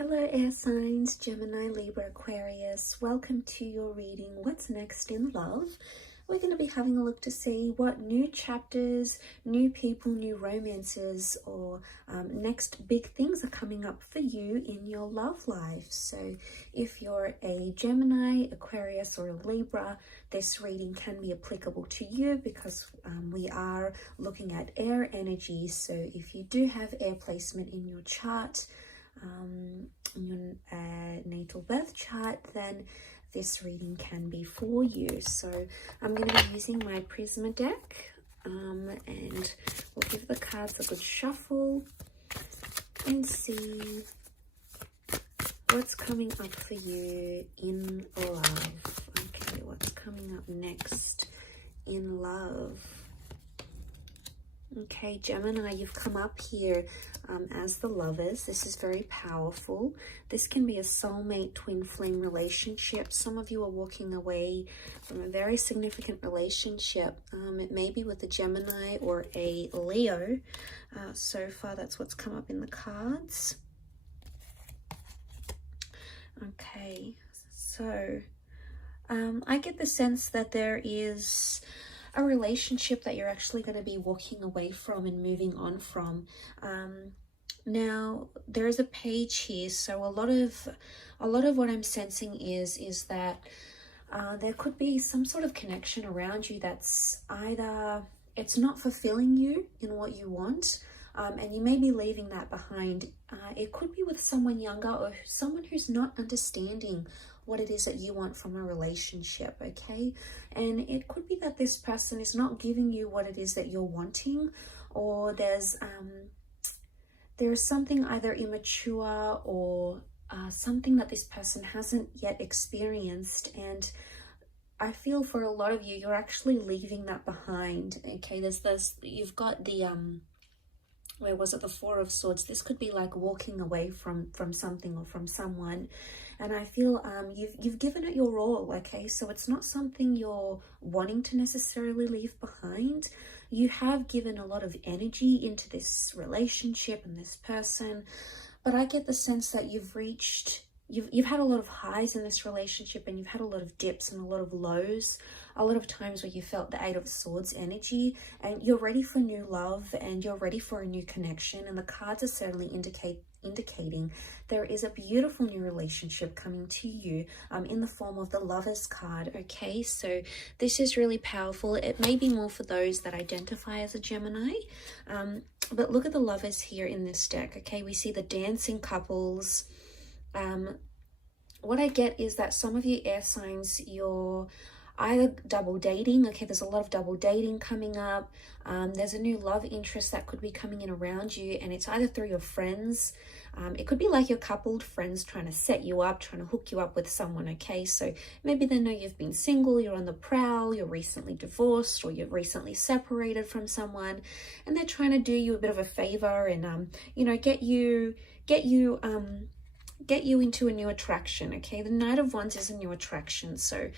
Hello air signs, Gemini, Libra, Aquarius. Welcome to your reading, What's Next in Love? We're going to be having a look to see what new chapters, new people, new romances, or next big things are coming up for you in your love life. So if you're a Gemini, Aquarius, or a Libra, this reading can be applicable to you because we are looking at air energy. So if you do have air placement in your chart, in your natal birth chart, then this reading can be for you. So I'm going to be using my Prisma deck, and we'll give the cards a good shuffle and see what's coming up for you in love. Okay, what's coming up next in love? Okay, Gemini, you've come up here as the lovers. This is very powerful. This can be a soulmate twin flame relationship. Some of you are walking away from a very significant relationship. It may be with a Gemini or a Leo. So far, that's what's come up in the cards. Okay, so I get the sense that there is a relationship that you're actually going to be walking away from and moving on from. Now there is a page here, so a lot of what I'm sensing is that there could be some sort of connection around you that's either it's not fulfilling you in what you want, and you may be leaving that behind. It could be with someone younger or someone who's not understanding what it is that you want from a relationship, okay? And it could be that this person is not giving you what it is that you're wanting, or there's something either immature or something that this person hasn't yet experienced. And I feel for a lot of you, you're actually leaving that behind, okay? You've got the where was it, the Four of Swords. This could be like walking away from something or from someone, and I feel you've given it your all, okay? So it's not something you're wanting to necessarily leave behind. You have given a lot of energy into this relationship and this person, but I get the sense that you've had a lot of highs in this relationship, and you've had a lot of dips and a lot of lows, a lot of times where you felt the Eight of Swords energy, and you're ready for new love and you're ready for a new connection. And the cards are certainly indicating there is a beautiful new relationship coming to you in the form of the Lovers card, okay? So this is really powerful. It may be more for those that identify as a Gemini, but look at the Lovers here in this deck, okay? We see the dancing couples. What I get is that some of you air signs, you're either double dating, okay? There's a lot of double dating coming up. There's a new love interest that could be coming in around you, and it's either through your friends. It could be like your coupled friends trying to set you up, trying to hook you up with someone, okay? So maybe they know you've been single, you're on the prowl, you're recently divorced, or you're recently separated from someone, and they're trying to do you a bit of a favor and you know, get you into a new attraction, okay? The Knight of Wands is a new attraction. So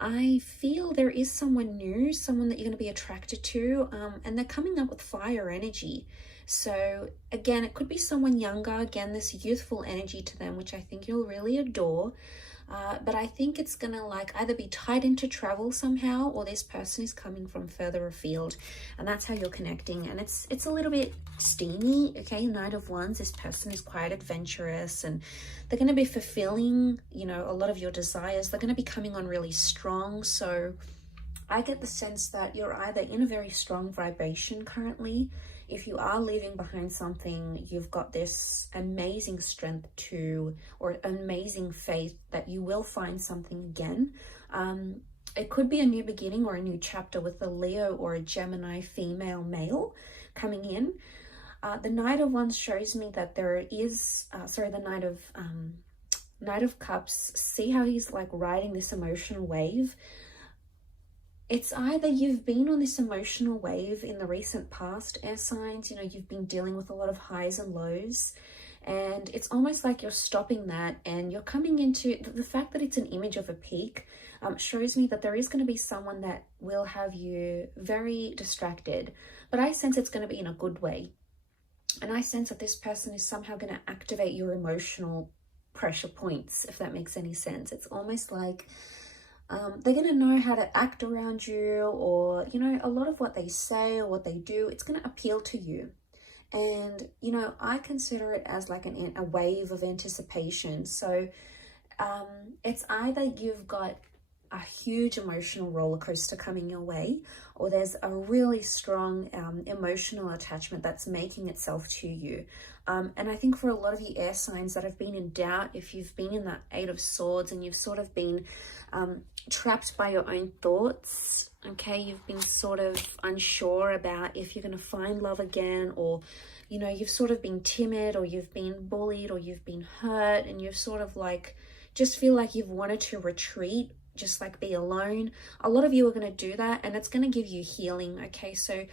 I feel there is someone new, someone that you're going to be attracted to, and they're coming up with fire energy. So again, it could be someone younger, again, this youthful energy to them, which I think you'll really adore. But I think it's going to like either be tied into travel somehow, or this person is coming from further afield, and that's how you're connecting. And it's a little bit steamy, okay? Knight of Wands, this person is quite adventurous, and they're going to be fulfilling, you know, a lot of your desires. They're going to be coming on really strong. So I get the sense that you're either in a very strong vibration currently. If you are leaving behind something, you've got this amazing strength or amazing faith that you will find something again. It could be a new beginning or a new chapter with a Leo or a Gemini female male coming in. The Knight of Wands shows me that there is, the Knight of Cups, see how he's like riding this emotional wave. It's either you've been on this emotional wave in the recent past, air signs, you know, you've been dealing with a lot of highs and lows, and it's almost like you're stopping that and you're coming into the fact that it's an image of a peak. Shows me that there is going to be someone that will have you very distracted, but I sense it's going to be in a good way. And I sense that this person is somehow going to activate your emotional pressure points, if that makes any sense. It's almost like they're going to know how to act around you, or, you know, a lot of what they say or what they do, it's going to appeal to you. And, you know, I consider it as like a wave of anticipation. So it's either you've got a huge emotional roller coaster coming your way, or there's a really strong emotional attachment that's making itself to you. And I think for a lot of you air signs that have been in doubt, if you've been in that Eight of Swords and you've sort of been trapped by your own thoughts, okay, you've been sort of unsure about if you're going to find love again, or, you know, you've sort of been timid, or you've been bullied, or you've been hurt, and you've sort of like just feel like you've wanted to retreat, just like be alone. A lot of you are going to do that, and it's going to give you healing. Okay, so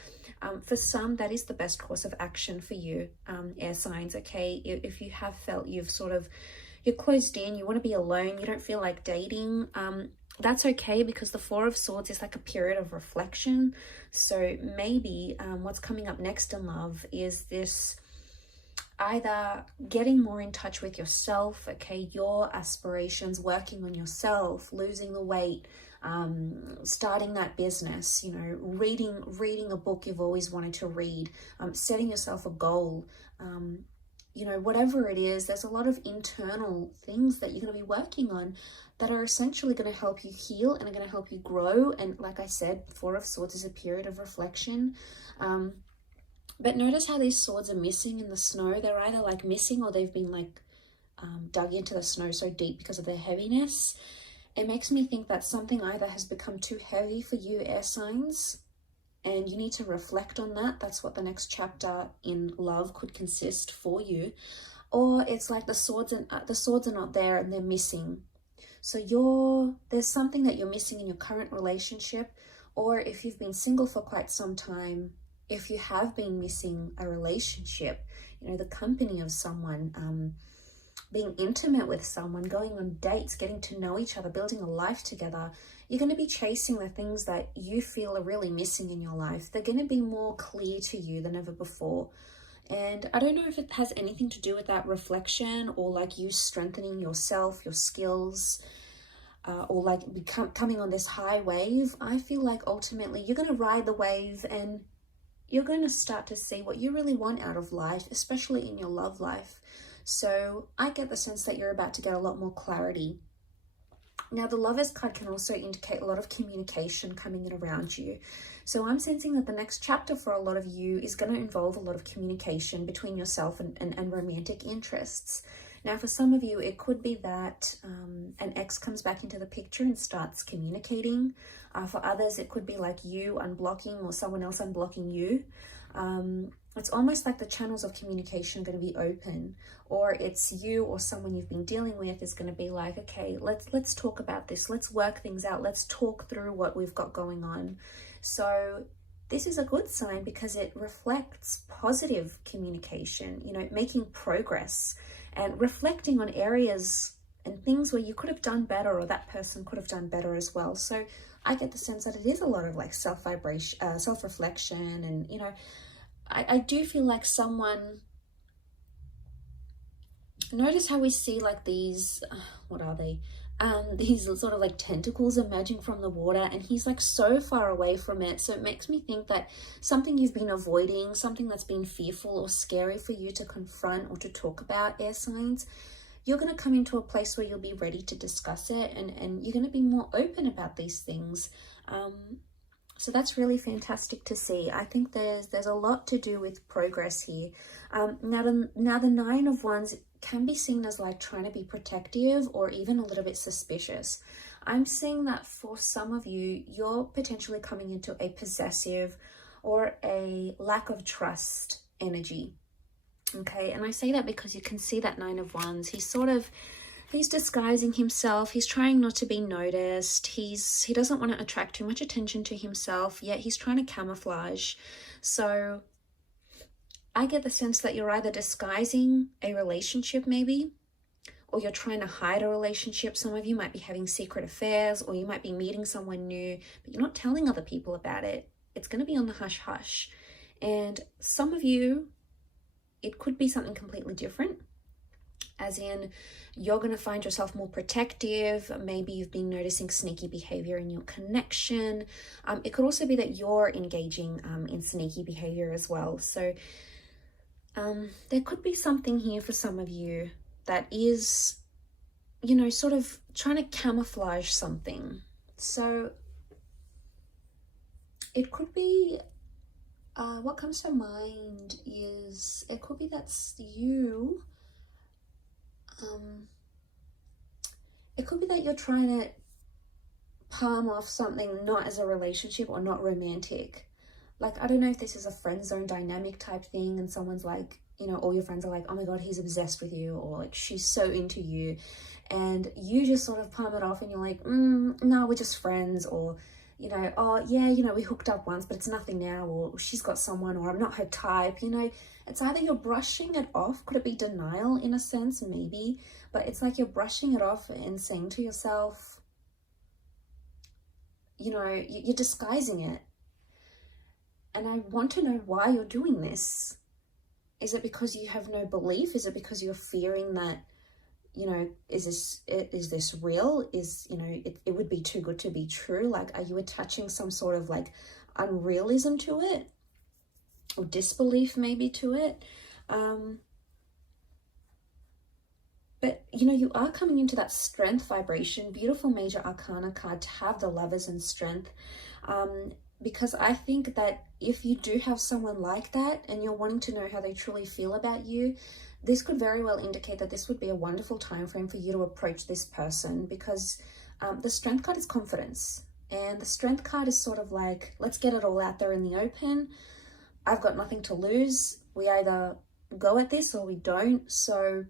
for some, that is the best course of action for you, air signs. Okay, if you have felt you're closed in, you want to be alone, you don't feel like dating, that's okay, because the Four of Swords is like a period of reflection. So maybe what's coming up next in love is this either getting more in touch with yourself, okay, your aspirations, working on yourself, losing the weight, starting that business, you know, reading a book you've always wanted to read, setting yourself a goal, you know, whatever it is. There's a lot of internal things that you're going to be working on that are essentially going to help you heal and are going to help you grow. And like I said, Four of Swords is a period of reflection. But notice how these swords are missing in the snow. They're either like missing, or they've been like dug into the snow so deep because of their heaviness. It makes me think that something either has become too heavy for you, air signs, and you need to reflect on that. That's what the next chapter in love could consist for you. Or it's like the swords are not there and they're missing. So there's something that you're missing in your current relationship, or if you've been single for quite some time, if you have been missing a relationship, you know, the company of someone, being intimate with someone, going on dates, getting to know each other, building a life together, you're going to be chasing the things that you feel are really missing in your life. They're going to be more clear to you than ever before. And I don't know if it has anything to do with that reflection, or like you strengthening yourself, your skills, or like coming on this high wave. I feel like ultimately you're going to ride the wave, and you're going to start to see what you really want out of life, especially in your love life. So I get the sense that you're about to get a lot more clarity. Now, the Lovers card can also indicate a lot of communication coming in around you. So I'm sensing that the next chapter for a lot of you is going to involve a lot of communication between yourself and romantic interests. Now, for some of you, it could be that an ex comes back into the picture and starts communicating. For others, it could be like you unblocking or someone else unblocking you. It's almost like the channels of communication are going to be open, or it's you or someone you've been dealing with is going to be like, okay, let's talk about this. Let's work things out. Let's talk through what we've got going on. So this is a good sign because it reflects positive communication, you know, making progress and reflecting on areas and things where you could have done better, or that person could have done better as well. So I get the sense that it is a lot of like self-reflection, and, you know, I do feel like someone, notice how we see like these, what are they? These sort of like tentacles emerging from the water, and he's like so far away from it. So it makes me think that something you've been avoiding, something that's been fearful or scary for you to confront or to talk about, air signs, you're going to come into a place where you'll be ready to discuss it, and you're going to be more open about these things. So that's really fantastic to see. I think there's a lot to do with progress here. Now the Nine of Wands can be seen as like trying to be protective or even a little bit suspicious. I'm seeing that for some of you, you're potentially coming into a possessive or a lack of trust energy. Okay, and I say that because you can see that Nine of Wands. He's disguising himself. He's trying not to be noticed. He doesn't want to attract too much attention to himself, yet he's trying to camouflage. So I get the sense that you're either disguising a relationship maybe, or you're trying to hide a relationship. Some of you might be having secret affairs, or you might be meeting someone new, but you're not telling other people about it. It's going to be on the hush hush. And some of you, it could be something completely different. as in you're going to find yourself more protective. Maybe you've been noticing sneaky behavior in your connection. It could also be that you're engaging in sneaky behavior as well. So there could be something here for some of you that is, you know, sort of trying to camouflage something. So it could be, what comes to mind is, it could be that's you. It could be that you're trying to palm off something not as a relationship or not romantic. Like, I don't know if this is a friend zone dynamic type thing and someone's like, you know, all your friends are like, oh my God, he's obsessed with you, or like she's so into you. And you just sort of palm it off and you're like, no, we're just friends. Or, you know, oh yeah, you know, we hooked up once, but it's nothing now. Or she's got someone, or I'm not her type. You know, it's either you're brushing it off. Could it be denial in a sense? Maybe. But it's like you're brushing it off and saying to yourself, you know, you're disguising it. And I want to know why you're doing this. Is it because you have no belief? Is it because you're fearing that, you know, is this real? Is, you know, it would be too good to be true? Like, are you attaching some sort of like unrealism to it? Or disbelief maybe to it? But, you know, you are coming into that strength vibration. Beautiful major arcana card to have the Lovers and Strength. Because I think that if you do have someone like that and you're wanting to know how they truly feel about you, this could very well indicate that this would be a wonderful time frame for you to approach this person, because the Strength card is confidence. And the Strength card is sort of like, let's get it all out there in the open. I've got nothing to lose. We either go at this or we don't. So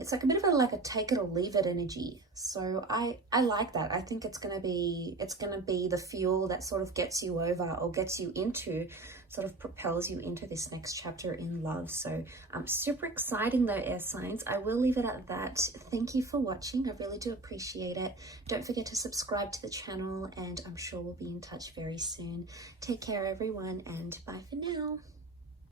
it's like a bit of a take it or leave it energy. So I like that. I think it's gonna be the fuel that sort of gets you over, or gets you into, sort of propels you into this next chapter in love. So super exciting though, air signs. I will leave it at that. Thank you for watching. I really do appreciate it. Don't forget to subscribe to the channel, and I'm sure we'll be in touch very soon. Take care everyone, and bye for now.